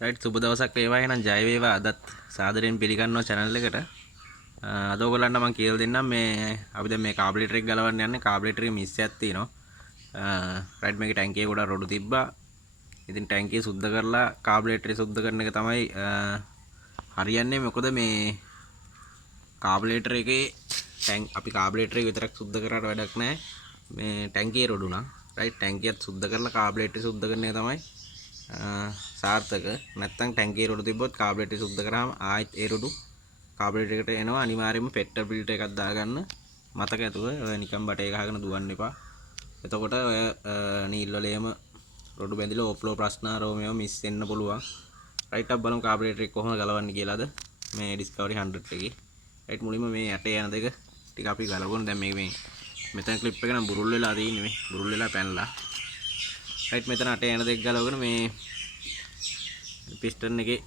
Right සුබ දවසක් වේවා. එහෙනම් ජය වේවා. අදත් සාදරයෙන් පිළිගන්නවා channel එකට. අද ඔයගොල්ලන්ට මම කියලා දෙන්නම් මේ අපි දැන් මේ කාබුලේටර් එක ගලවන්න යන්නේ. කාබුලේටර් එකේ මිස් එකක් තියෙනවා. රයිට් මේකේ ටැංකිය ගොඩක් රොඩු තිබ්බා. ඉතින් ටැංකිය සුද්ධ කරලා කාබුලේටර් එක සුද්ධ කරන එක තමයි හරියන්නේ. මොකද මේ කාබුලේටර් එකේ අපි කාබුලේටර් එක විතරක් සුද්ධ කරාට වැඩක් නැහැ. මේ ටැංකිය රොඩු නම් රයිට් ටැංකියත් සුද්ධ කරලා කාබුලේටර් සුද්ධ කරන එක තමයි සාර්ථක. නැත්තම් ටැංකියේ රොඩු තිබ්බොත් කාබුලේටර් සුද්ධ කරාම ආයෙත් ඒ රොඩු කාබුලේටර් එකට එනවා. අනිවාර්යයෙන්ම පෙට්‍රල් ෆිල්ටර් එකක් දාගන්න මතක ඇතුව. ඔය නිකන් බටේ ගහගෙන දුවන්න එපා. එතකොට ඔය නීල් වලේම රොඩු බැඳිලා ඕෆ්ලෝ ප්‍රශ්න ආරෝමයව මිස් වෙන්න පුළුවන්. රයිට් අපි බලමු කාබුලේටර් එක කොහොමද ගලවන්නේ කියලාද මේ ඩිස්කවරි 100 එකේ. රයිට් මුලින්ම මේ යටේ යන දෙක ටික අපි ගලවගමු. දැන් මේ මෙතන ක්ලිප් එක නම් බුරුල් වෙලා තියෙන්නේ. මේ බුරුල් වෙලා පැනලා. රයිට් මෙතන අටේ යන දෙක ගලවගෙන මේ පිස්ටන් එකේ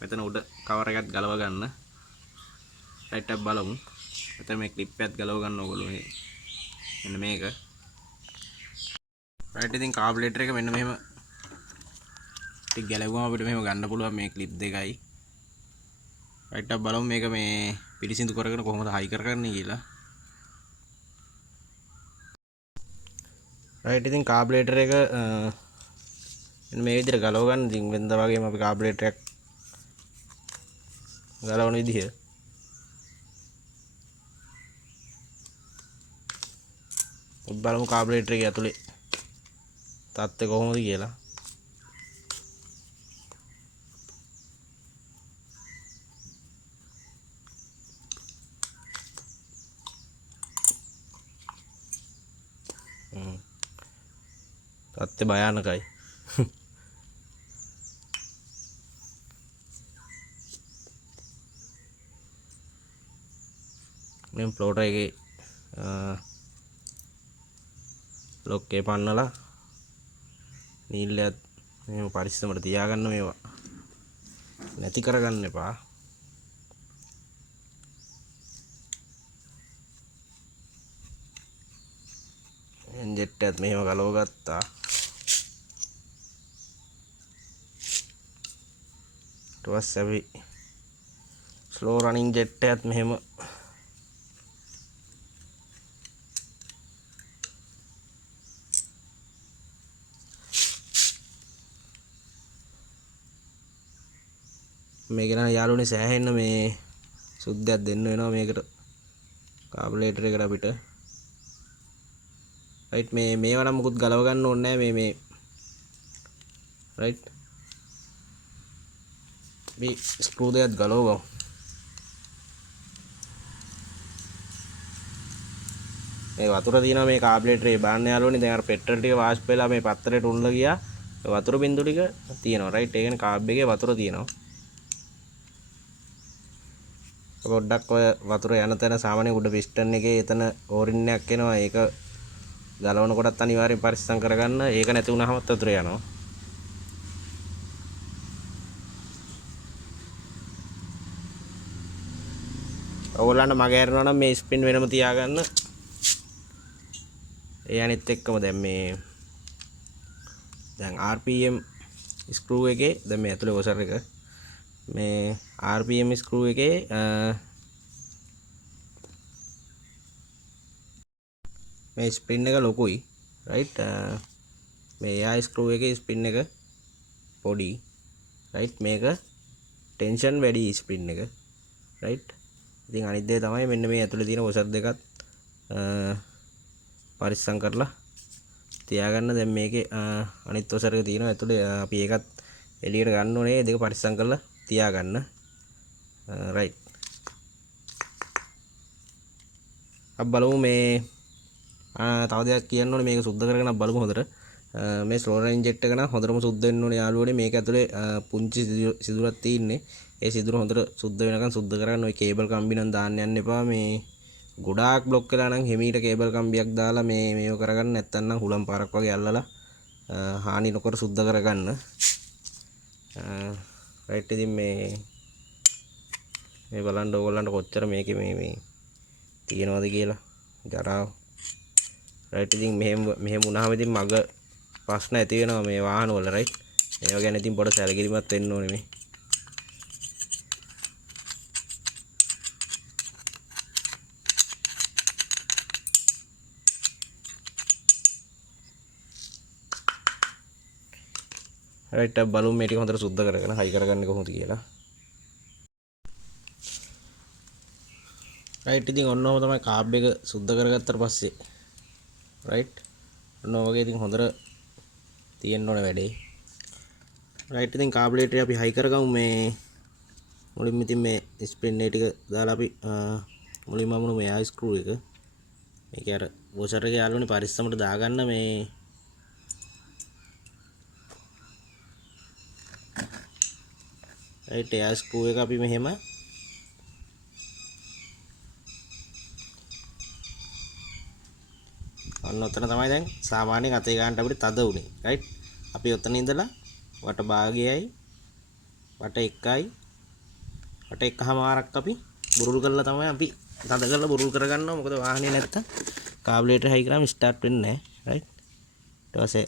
මෙතන උඩ කවර් එකත් ගලව ගන්න. රයිට් අපි බලමු. මෙතන මේ ක්ලිප් එකත් ගලව ගන්න ඕගොල්ලෝ මේ. මෙන්න මේක. රයිට් ඉතින් කාබුලේටර් එක මෙන්න මෙහෙම ටික ගැලවුවම අපිට මෙහෙම ගන්න පුළුවන් මේ ක්ලිප් දෙකයි. රයිට් අපි බලමු මේක මේ පිළිසිඳු කරගෙන කොහොමද හයි කරගන්නේ කියලා. රයිට් ඉතින් කාබුලේටර් එක මෙන්න මේ විදිහට ගලව ගන්න. ඉතින් වෙනදා වගේම අපි කාබුලේටර් එකක් ගලවන විදිහ. අපි බලමු කාබුලේටර් එකේ ඇතුලේ තත්ත්වය කොහොමද කියලා. තත්ත්වය භයානකයි. මේ ප්ලෝටර් එකේ ලොක් එක පන්නලා නීල්ලයත් මෙහෙම පරිස්සමට තියාගන්න. මේවා නැති කරගන්න එපා. එන්ජෙට් එකත් මෙහෙම ගලව ගත්තා. ඊට පස්සේ අපි ස්ලෝ රනින් ජෙට් එකත් මෙහෙම මේක නම් යාළුවනේ සෑහෙන්න මේ සුද්ධයක් දෙන්න වෙනවා මේකට කාබුලේටර් එකට අපිට. රයිට් මේවා නම් මුකුත් ගලව ගන්න ඕනේ නැහැ. මේ රයිට් මේ ස්ක්‍රූ දෙකත් ගලවගමු. මේ වතුර තියෙනවා මේ කාබුලේටරේ බාන්න යාළුවනේ. දැන් අර පෙට්‍රල් ටික වාෂ්ප වෙලා මේ පත්තරේට උණලා ගියා. වතුර බින්දු ටික තියෙනවා. රයිට් ඒ කියන්නේ කාබ් එකේ වතුර තියෙනවා. පොඩ්ඩක් ඔය වතුර යන තැන සාමාන්‍ය උඩ පිස්ටන් එකේ එතන ඕරින් එකක් එනවා. ඒක ගලවනකොටත් අනිවාර්යෙන් පරිස්සම් කරගන්න. ඒක නැති වුණාම වතුර යනවා. ඔයගොල්ලන්ට මග ඇරෙනවා නම් මේ ස්පින් වෙනම තියාගන්න. ඒ අනිත් එක්කම දැන් RPM ස්ක්‍රූ එකේ දැන් මේ ඇතුලේ වොසර් එක මේ RPM ස්ක්‍රූ එකේ මේ ස්පින් එක ලොකුයි. රයිට් මේ එයා ස්ක්‍රූ එකේ ස්පින් එක පොඩි. රයිට් මේක ටෙන්ෂන් වැඩි ස්පින් එක. රයිට් ඉතින් අනිත් දේ තමයි මෙන්න මේ ඇතුලේ තියෙන වොසර් දෙකත් පරිස්සම් කරලා තියාගන්න. දැන් මේකේ අනිත් වොසර් එක තියෙනවා ඇතුලේ. අපි ඒකත් එළියට ගන්න ඕනේ. දෙක පරිස්සම් කරලා තියාගන්න. රයිට් අපි බලමු මේ තව දෙයක් කියන්න ඕනේ. මේක සුද්ධ කරගෙන බලමු හොඳට. මේ ස්ලෝ රනින් ජෙට් එක නම් හොඳටම සුද්ධ වෙන්න ඕනේ යාළුවනේ. මේක ඇතුලේ පුංචි සිදුරක් තියෙන්නේ. ඒ සිදුර හොඳට සුද්ධ වෙනකන් සුද්ධ කරගන්න. ඔය කේබල් කම්බි නම් දාන්න යන්න එපා. මේ ගොඩාක් බ්ලොක් වෙලා නම් හිමීට කේබල් කම්බියක් දාලා මේව කරගන්න. නැත්තම් නම් හුලම් පාරක් වගේ අල්ලලා හානි නොකර සුද්ධ කරගන්න. රයිට් ඉතින් මේ බලන්න ඕගොල්ලන්ට කොච්චර මේකේ මේ තියෙනවද කියලා ජරාව. රයිට් ඉතින් මෙහෙම වුණාම ඉතින් මග ප්‍රශ්න ඇති වෙනවා මේ වාහන වල. රයිට් ඒව ගැන ඉතින් පොඩ සැලකිලිමත් වෙන්න ඕනේ මේ. රයිට් බලමු මේ ටික හොඳට සුද්ධ කරගෙන හයි කරගන්නේ කොහොමද කියලා. රයිට් ඉතින් ඔන්න ඔහොම තමයි කාබ් එක සුද්ධ කරගත්තට පස්සේ රයිට් ඔන්න ඔය වගේ ඉතින් හොඳට තියෙන්න ඕනේ වැඩේ. රයිට් ඉතින් කාබ්ලේටරේ අපි හයි කරගමු. මේ මුලින්ම ඉතින් මේ ස්ප්‍රින් එක ටික දාලා අපි මුලින්ම අමුණු මේ ආයි ස්ක්‍රූ එක මේකේ අර වොෂර් එකේ යාළුවනේ පරිස්සමට දාගන්න මේ රයිට් එයා ස්ක්‍රූ එක අපි මෙහෙම ඔන්න ඔතන තමයි දැන් සාමාන්‍යයෙන් අතේ ගන්නට අපිට තද උනේ. රයිට් අපි ඔතන ඉඳලා වට භාගයයි වට එකයි වට එකමාරක් අපි බුරුල් කරලා තමයි අපි තද කරලා බුරුල් කරගන්නවා. මොකද වාහනේ නැත්තම් කාබ්ලේටර් හයි කරාම ස්ටාර්ට් වෙන්නේ නැහැ. රයිට් ඊට පස්සේ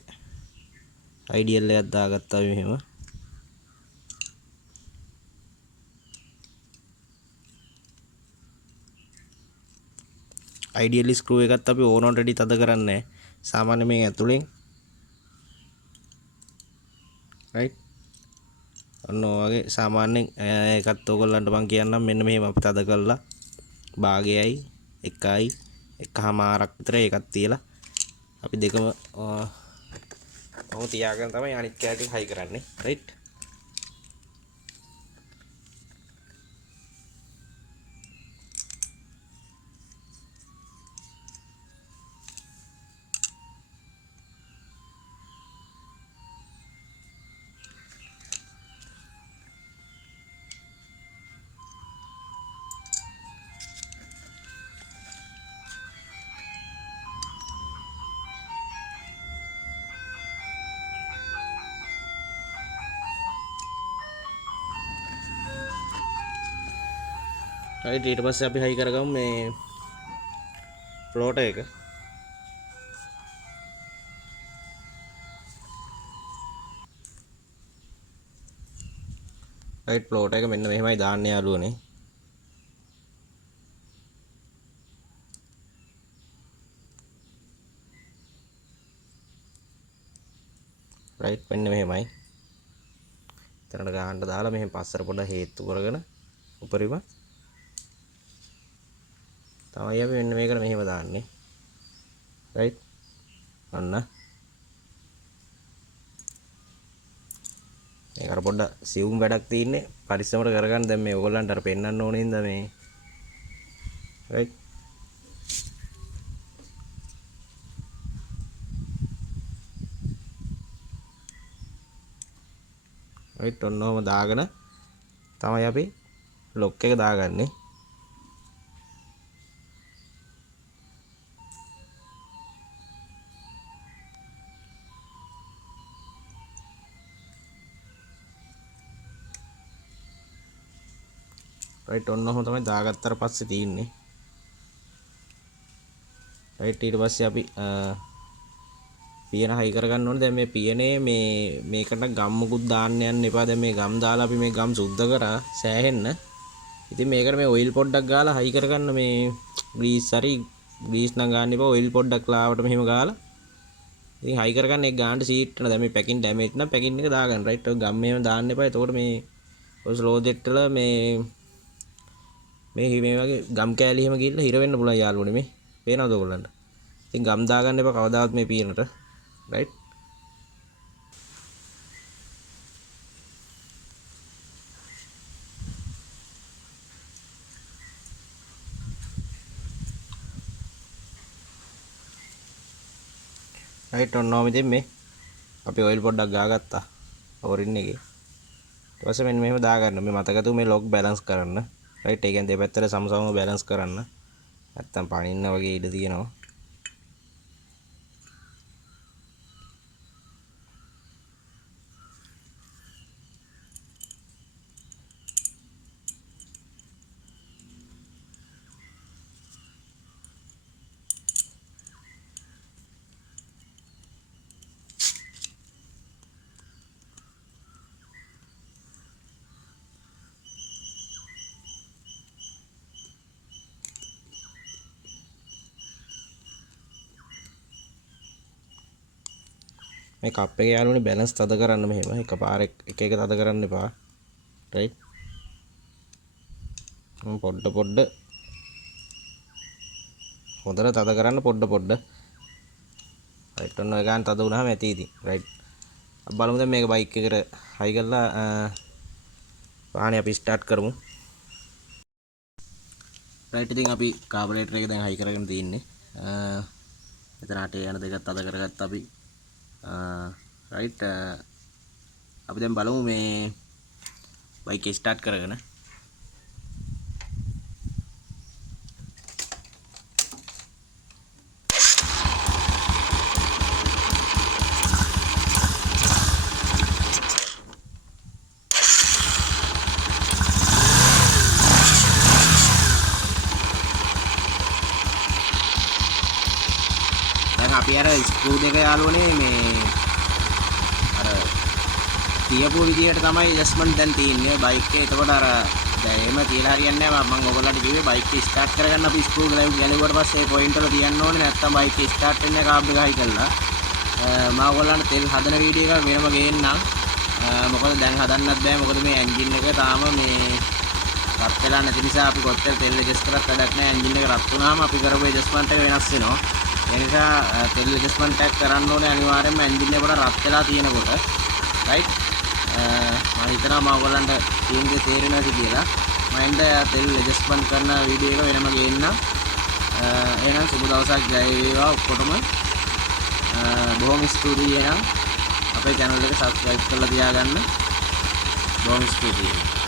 අයිඩියල් එකක් දාගත්තා මෙහෙම. අයිඩියලි ස්ක්‍රූ එකත් අපි ඕන ඔල්රෙඩි තද කරන්නේ සාමාන්‍ය මේ ඇතුලෙන්. රයිට් ඔන්න ඔය වගේ සාමාන්‍යයෙන් එකත් ඔයගොල්ලන්ට මම කියන්නම් මෙන්න මෙහෙම අපි තද කරලා භාගයයි එකයි එකමාරක් විතර එකක් තියලා අපි දෙකම ඔහොම තියාගෙන තමයි අනිත් කෑල්ල හයි කරන්නේ. රයිට් රයිට් ඊට පස්සේ අපි හයි කරගමු මේ ෆ්ලෝටර් එක. රයිට් ෆ්ලෝටර් එක මෙන්න මෙහෙමයි දාන්නේ යාළුවනේ. රයිට් මෙන්න මෙහෙමයි. එතනට ගහන්න දාලා මෙහෙම පස්සට පොඩ හේතු කරගෙන උඩරිම තමයි අපි මෙන්න මේකට මෙහෙම දාන්නේ. රයිට් අන්න මේක අර පොඩ්ඩ සිවුම් වැඩක් තියෙන්නේ පරිස්සමට කරගන්න. දැන් මේ ඔයගොල්ලන්ට අර පෙන්වන්න ඕනේ ඉඳ මේ රයිට් රයිට් ඔන්න ඔහම දාගෙන තමයි අපි ලොක් එක දාගන්නේ. රයිට් ඔන්න ඔහම තමයි දාගත්තට පස්සේ තියෙන්නේ. රයිට් ඊට පස්සේ අපි පියන හයි කරගන්න ඕනේ. දැන් මේ පියනේ මේකට ගම් මුකුත් දාන්න යන්න එපා. දැන් මේ ගම් දාලා අපි මේ ගම් සුද්ධ කරා සෑහෙන්න. ඉතින් මේකට මේ ඔයිල් පොඩ්ඩක් ගාලා හයි කරගන්න. මේ ග්‍රීස් නම් ගන්න එපා. ඔයිල් පොඩ්ඩක් ලාවට මෙහෙම ගාලා ඉතින් හයි කරගන්න. ඒක ගාන්න සීට් කරන. දැන් මේ පැකින් ඩැමේජ් නම් පැකින් එක දාගන්න. රයිට් ඔය ගම් මෙහෙම දාන්න එපා. එතකොට මේ ඔය ස්ලෝ ජෙට් වල මේ වගේ ගම් කෑලි එහෙම ගිහිල්ලා හිර වෙන්න පුළුවන් යාළුවනේ. මේ පේනවද ඔයගොල්ලන්ට? ඉතින් ගම් දාගන්න එපා කවදාවත් මේ පියනට. රයිට් රයිට් ඔන්න ඔහම ඉතින් මේ අපි ඔයිල් පොඩ්ඩක් ගාගත්තා ඕරින් එකේ. ඊට පස්සේ මෙන්න මෙහෙම දාගන්න. මේ මතකතු මේ ලොක් බැලන්ස් කරන්න. රයිට් ඒ කියන්නේ දෙපැත්තට සමසමව බැලන්ස් කරන්න. නැත්තම් පනින්න වගේ ඉඩ තියෙනවා. මේ කප් එකේ යාළුවනේ බැලන්ස් තද කරන්න මෙහෙම එකපාර එක එක තද කරන්න එපා. රයිට්. පොඩ හොඳට තද කරන්න පොඩ. රයිට් ඔන්න ඔය ගන්න තද වුණාම ඇති ඉතින්. රයිට්. අපි බලමු දැන් මේක බයික් එකට හයි කරලා වාහනේ අපි ස්ටාර්ට් කරමු. රයිට් ඉතින් අපි කාබරේටර් එක දැන් හයි කරගෙන තින්නේ. මෙතන අටේ යන දෙකත් තද කරගත්තා අපි. රයිට් අපි දැන් බලමු මේ බයික් එක ස්ටාර්ට් කරගෙන. දැන් අපි අර ස්ක්‍රූ දෙක යාළුවනේ මේ අර තියපු විදියට තමයි ඇඩ්ජස්ට්මන්ට් දැන් තියෙන්නේ බයික් එකේ. එතකොට අර දැන් එහෙම තියලා හරියන්නේ නැහැ. මම ඔයගොල්ලන්ට කිව්වේ බයික් එක ස්ටාර්ට් කරගන්න අපි ස්ක්‍රූ ගැලුවට පස්සේ පොයින්ට් වල තියන්න ඕනේ. නැත්නම් බයික් එක ස්ටාර්ට් වෙන්නේ නැහැ කාබ් එක හයි කරලා. මම ඔයගොල්ලන්ට තෙල් හදන වීඩියෝ එක වෙනම ගේන්නම්. මොකද දැන් හදන්නත් බෑ. මොකද මේ එන්ජින් එක තාම මේ රත් වෙලා නැති නිසා අපි කොච්චර තෙල් ඇඩ්ජස්ට් කරත් වැඩක් නැහැ. එන්ජින් එක රත් වුණාම අපි කරපු ඇඩ්ජස්ට්මන්ට් එක වෙනස් වෙනවා. ඒ නිසා තෙල් ඇඩ්ජස්ට්මන්ට් එකක් කරන්න ඕනේ අනිවාර්යයෙන්ම එන්ජින් එක පොඩ රත් වෙලා තියෙනකොට. රයිට්. මම හිතනවා මම ඔයගොල්ලන්ට කියන්නේ තේරෙනවද කියලා. මම තෙල් ඇඩ්ජස්ට්මන්ට් කරන වීඩියෝ එක වෙනම ගේන්නම්. එහෙනම් සුබ දවසක් ජය වේවා ඔක්කොටම. බොහොම ස්තුතියි එහෙනම් අපේ channel එක subscribe කරලා තියාගන්න. බොහොම ස්තුතියි.